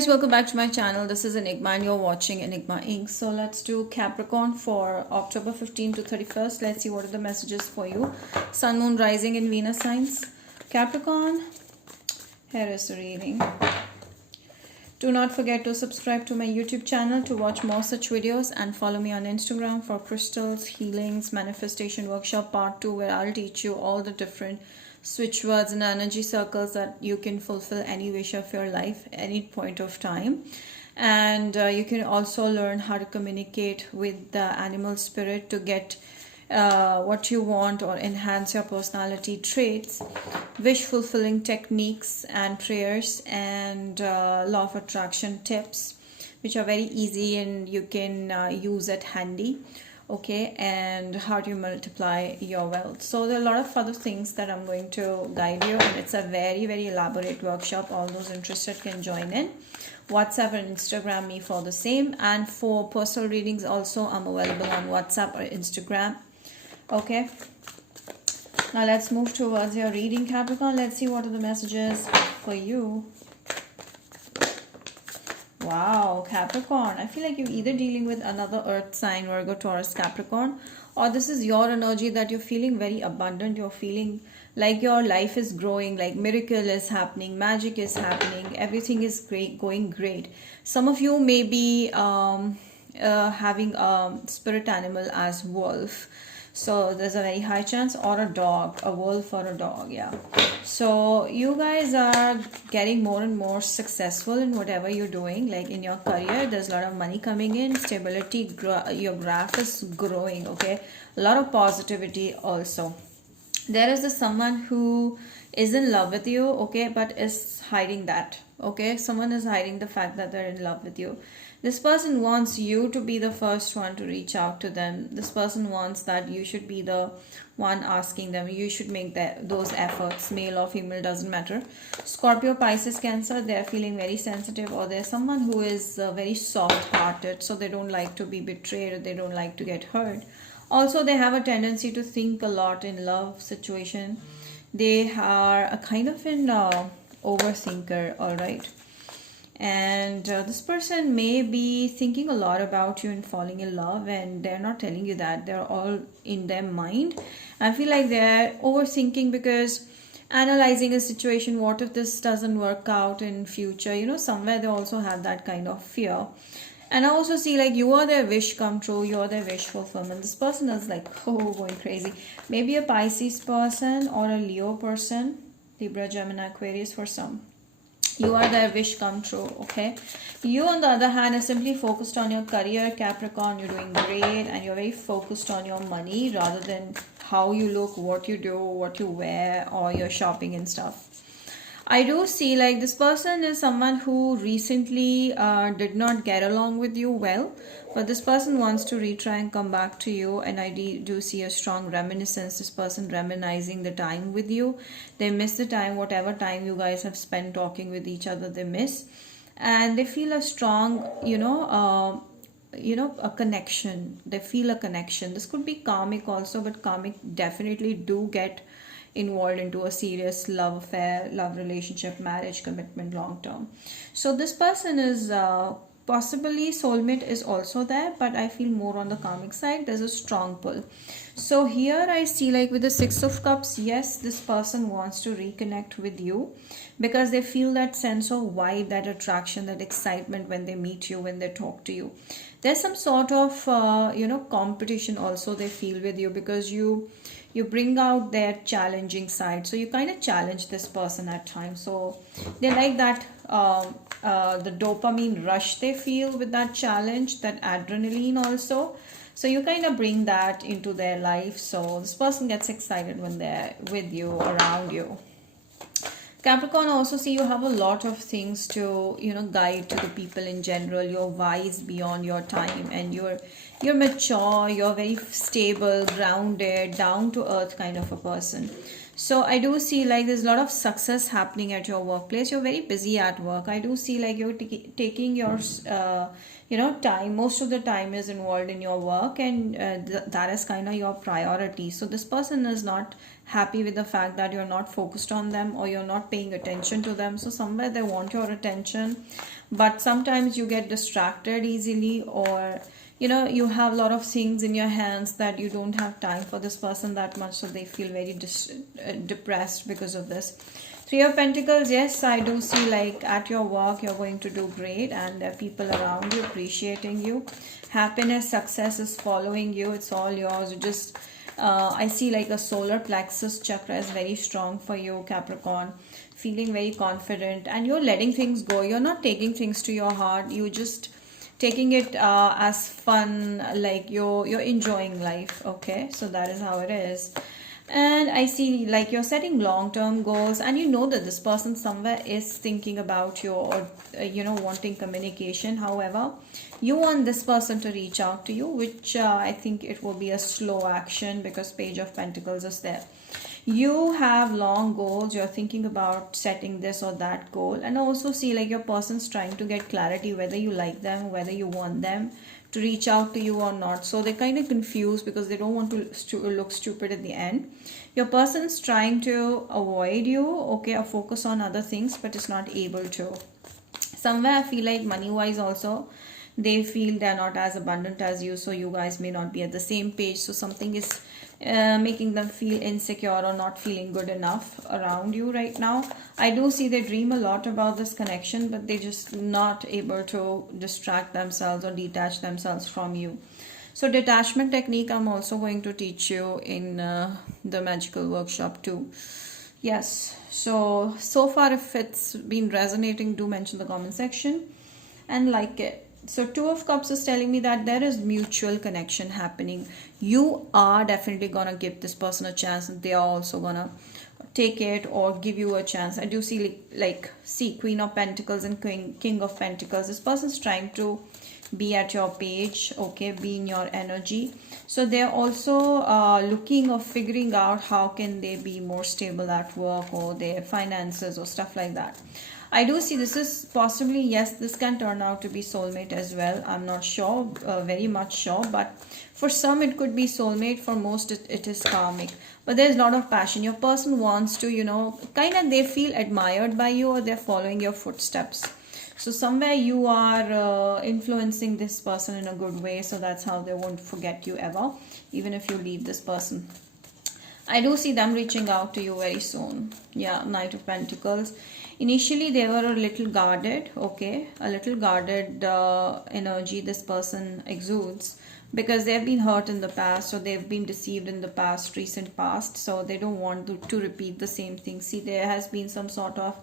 guys, welcome back to my channel. This is Enigma and you're watching Enigma Inc. So let's do Capricorn for October 15 to 31st. Let's see what are the messages for you. Sun, Moon, Rising in Venus signs. Capricorn, here is the reading. Do not forget to subscribe to my YouTube channel to watch more such videos and follow me on Instagram for crystals, healings, manifestation workshop part 2 where I'll teach you all the different switch words and energy circles that you can fulfill any wish of your life any point of time. And you can also learn how to communicate with the animal spirit to get what you want or enhance your personality traits, wish fulfilling techniques and prayers, and law of attraction tips, which are very easy and you can use at handy. Okay, and how do you multiply your wealth. So there are a lot of other things that I'm going to guide you, and it's a very elaborate workshop. All those interested can join in. WhatsApp and Instagram me for the same, and for personal readings also I'm available on WhatsApp or Instagram. Okay, now let's move towards your reading, Capricorn. Let's see what are the messages for you. Wow, Capricorn, I feel like you're either dealing with another earth sign, Virgo, Taurus, Capricorn, or this is your energy that you're feeling very abundant. You're feeling like your life is growing, like miracle is happening, magic is happening, everything is great, going great. Some of you may be having a spirit animal as wolf. So there's a very high chance, or a dog, a wolf or a dog, yeah. So you guys are getting more and more successful in whatever you're doing, like in your career. There's a lot of money coming in, stability, your graph is growing, okay. A lot of positivity also. There is this someone who is in love with you, okay, but is hiding that, okay. Someone is hiding the fact that they're in love with you. This person wants you to be the first one to reach out to them. This person wants that you should be the one asking them. You should make those efforts, male or female, doesn't matter. Scorpio, Pisces, Cancer, they're feeling very sensitive, or there's someone who is very soft-hearted, so they don't like to be betrayed, or they don't like to get hurt. Also, they have a tendency to think a lot in love situation. They are a kind of an overthinker, all right. And this person may be thinking a lot about you and falling in love, and they're not telling you that. They're all in their mind. I feel like they're overthinking because analyzing a situation, what if this doesn't work out in future, you know, somewhere they also have that kind of fear. And I also see like you are their wish come true, you're their wish fulfillment. This person is like, oh, going crazy. Maybe a Pisces person or a Leo person, Libra, Gemini, Aquarius for some. You are their wish come true, okay. You on the other hand are simply focused on your career, Capricorn. You're doing great and you're very focused on your money rather than how you look, what you do, what you wear, or your shopping and stuff. I do see like this person is someone who recently did not get along with you well, but this person wants to retry and come back to you, and I do see a strong reminiscence. This person reminiscing the time with you. They miss the time, whatever time you guys have spent talking with each other, they miss. And they feel a strong, a connection. They feel a connection. This could be karmic also, but karmic definitely do get involved into a serious love affair, love relationship, marriage, commitment, long term. So this person is possibly soulmate is also there, but I feel more on the karmic side. There's a strong pull. So here I see like with the Six of Cups, yes, this person wants to reconnect with you because they feel that sense of vibe, that attraction, that excitement when they meet you, when they talk to you. There's some sort of competition also they feel with you because you bring out their challenging side. So you kind of challenge this person at times. So they like that the dopamine rush they feel with that challenge, that adrenaline also. So you kind of bring that into their life. So this person gets excited when they're with you, around you. Capricorn, also see you have a lot of things to, guide to the people in general. You're wise beyond your time, and you're mature, you're very stable, grounded, down to earth kind of a person. So I do see like there's a lot of success happening at your workplace. You're very busy at work. I do see like you're taking your time. Most of the time is involved in your work, and that is kind of your priority. So this person is not happy with the fact that you're not focused on them, or you're not paying attention to them. So somewhere they want your attention, but sometimes you get distracted easily, or you have a lot of things in your hands that you don't have time for this person that much, so they feel very depressed because of this. Three of Pentacles, yes, I do see like at your work you're going to do great, and there are people around you appreciating you. Happiness, success is following you. It's all yours. You just I see like a solar plexus chakra is very strong for you, Capricorn. Feeling very confident, and you're letting things go. You're not taking things to your heart. You just taking it as fun, like you're enjoying life. Okay, so that is how it is. And I see like you're setting long-term goals, and you know that this person somewhere is thinking about you, or wanting communication. However, you want this person to reach out to you, which I think it will be a slow action, because Page of Pentacles is there. You have long goals. You're thinking about setting this or that goal, and also see like your person's trying to get clarity whether you like them, whether you want them to reach out to you or not. So they're kind of confused because they don't want to look stupid at the end. Your person's trying to avoid you, okay, or focus on other things, but is not able to. Somewhere I feel like money wise also they feel they're not as abundant as you, so you guys may not be at the same page. So something is making them feel insecure or not feeling good enough around you right now. I do see they dream a lot about this connection, but they're just not able to distract themselves or detach themselves from you. So detachment technique I'm also going to teach you in the magical workshop too. Yes, so far if it's been resonating, do mention the comment section and like it. So Two of Cups is telling me that there is mutual connection happening. You are definitely gonna give this person a chance, and they are also gonna take it or give you a chance. I do see see Queen of Pentacles and King of Pentacles. This person's trying to be at your page, okay, be in your energy. So they're also looking or figuring out how can they be more stable at work, or their finances or stuff like that. I do see this is possibly, yes, this can turn out to be soulmate as well. I'm not sure, very much sure, but for some it could be soulmate. For most it is karmic. But there's a lot of passion. Your person wants to, kind of they feel admired by you, or they're following your footsteps. So somewhere you are influencing this person in a good way. So that's how they won't forget you ever, even if you leave this person. I do see them reaching out to you very soon. Yeah, Knight of Pentacles. Initially, they were a little guarded, okay? A little guarded energy this person exudes, because they've been hurt in the past, or they've been deceived in the past, recent past. So they don't want to repeat the same thing. See, there has been some sort of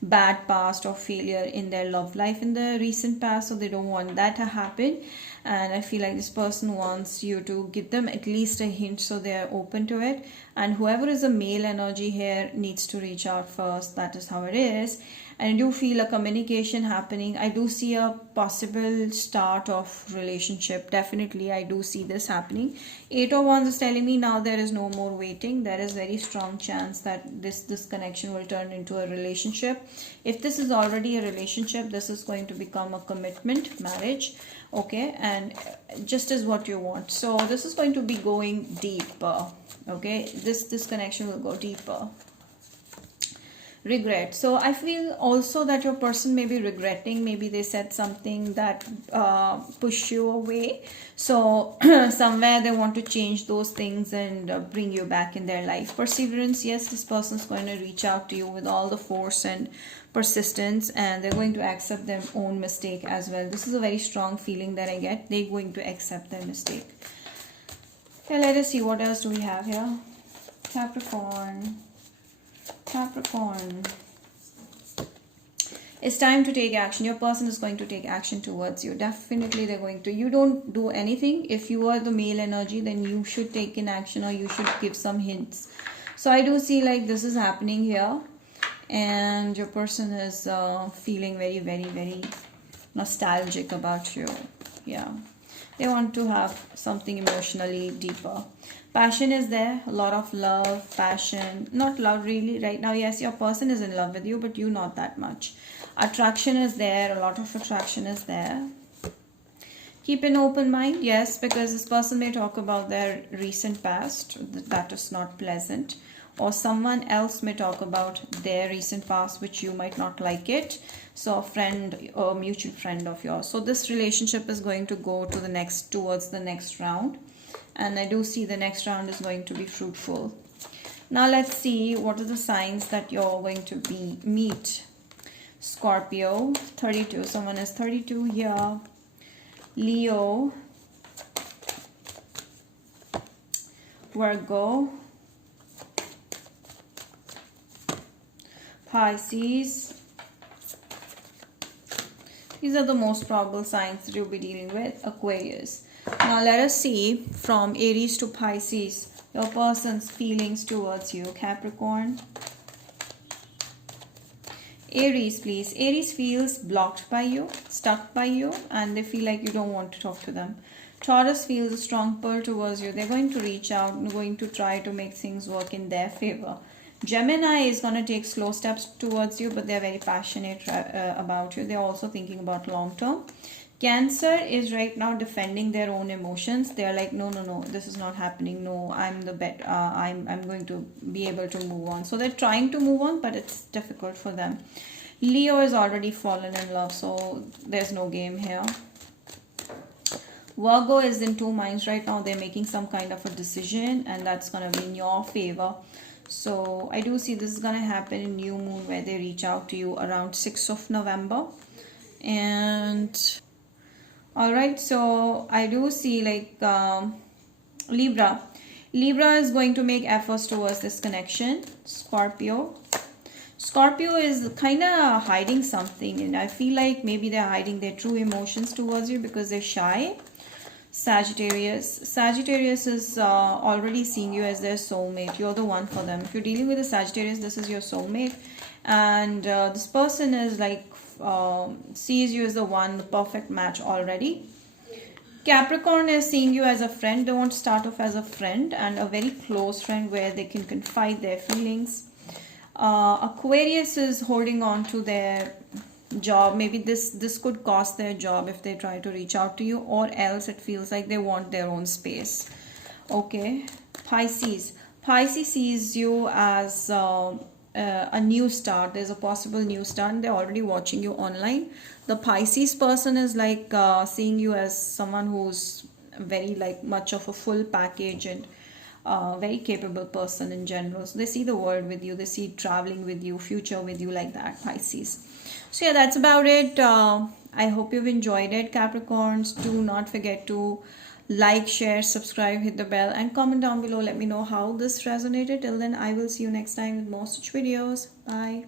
bad past or failure in their love life in the recent past, so they don't want that to happen. And I feel like this person wants you to give them at least a hint, so they are open to it. And whoever is a male energy here needs to reach out first. That is how it is. And I do feel a communication happening. I do see a possible start of relationship. Definitely I do see this happening. 8 of Wands is telling me now there is no more waiting. There is very strong chance that this connection will turn into a relationship. If this is already a relationship, this is going to become a commitment, marriage, okay, and just as what you want. So this is going to be going deeper, okay. This connection will go deeper. Regret. So I feel also that your person may be regretting. Maybe they said something that pushed you away. So somewhere they want to change those things and bring you back in their life. Perseverance. Yes, this person is going to reach out to you with all the force and persistence, and they're going to accept their own mistake as well. This is a very strong feeling that I get. They're going to accept their mistake. Okay, let us see what else do we have here. Capricorn. It's time to take action. Your person is going to take action towards you. Definitely they're going to. You don't do anything. If you are the male energy, then you should take in action, or you should give some hints. So I do see like this is happening here, and your person is feeling very, very, very nostalgic about you. Yeah, they want to have something emotionally deeper. Passion is there, a lot of love, passion, not love really right now. Yes, your person is in love with you, but you not that much. Attraction is there, a lot of attraction is there. Keep an open mind, yes, because this person may talk about their recent past that is not pleasant, or someone else may talk about their recent past which you might not like it. So a friend or mutual friend of yours. So this relationship is going to go to the next, towards the next round, and I do see the next round is going to be fruitful. Now let's see what are the signs that you're going to meet. Scorpio, 32. Someone is 32 here. Leo, Virgo, Pisces. These are the most probable signs that you'll be dealing with. Aquarius. Now let us see from Aries to Pisces, your person's feelings towards you. Capricorn. Aries, please. Aries feels blocked by you, stuck by you, and they feel like you don't want to talk to them. Taurus feels a strong pull towards you. They're going to reach out and going to try to make things work in their favor. Gemini is going to take slow steps towards you, but they're very passionate about you. They're also thinking about long term. Cancer is right now defending their own emotions. They're like, no, no, no, this is not happening. No, I'm the I'm going to be able to move on. So they're trying to move on, but it's difficult for them. Leo is already fallen in love, so there's no game here. Virgo is in two minds right now. They're making some kind of a decision, and that's going to be in your favor. So I do see this is going to happen in new moon, where they reach out to you around 6th of November. And alright, so I do see like Libra. Libra is going to make efforts towards this connection. Scorpio. Scorpio is kind of hiding something, and I feel like maybe they're hiding their true emotions towards you because they're shy. Sagittarius. Sagittarius is already seeing you as their soulmate. You're the one for them. If you're dealing with a Sagittarius, this is your soulmate. And this person is like, sees you as the one, the perfect match already. Capricorn is seeing you as a friend. They want to start off as a friend and a very close friend where they can confide their feelings. Aquarius is holding on to their job. Maybe this could cost their job if they try to reach out to you, or else it feels like they want their own space. Okay. Pisces. Pisces sees you as a new start. There's a possible new start, and they're already watching you online. The Pisces person is like seeing you as someone who's very like much of a full package and very capable person in general. So they see the world with you, they see traveling with you, future with you, like that. Pisces. So yeah, that's about it. I hope you've enjoyed it, Capricorns. Do not forget to like, share, subscribe, hit the bell, and comment down below. Let me know how this resonated. Till then, I will see you next time with more such videos. Bye.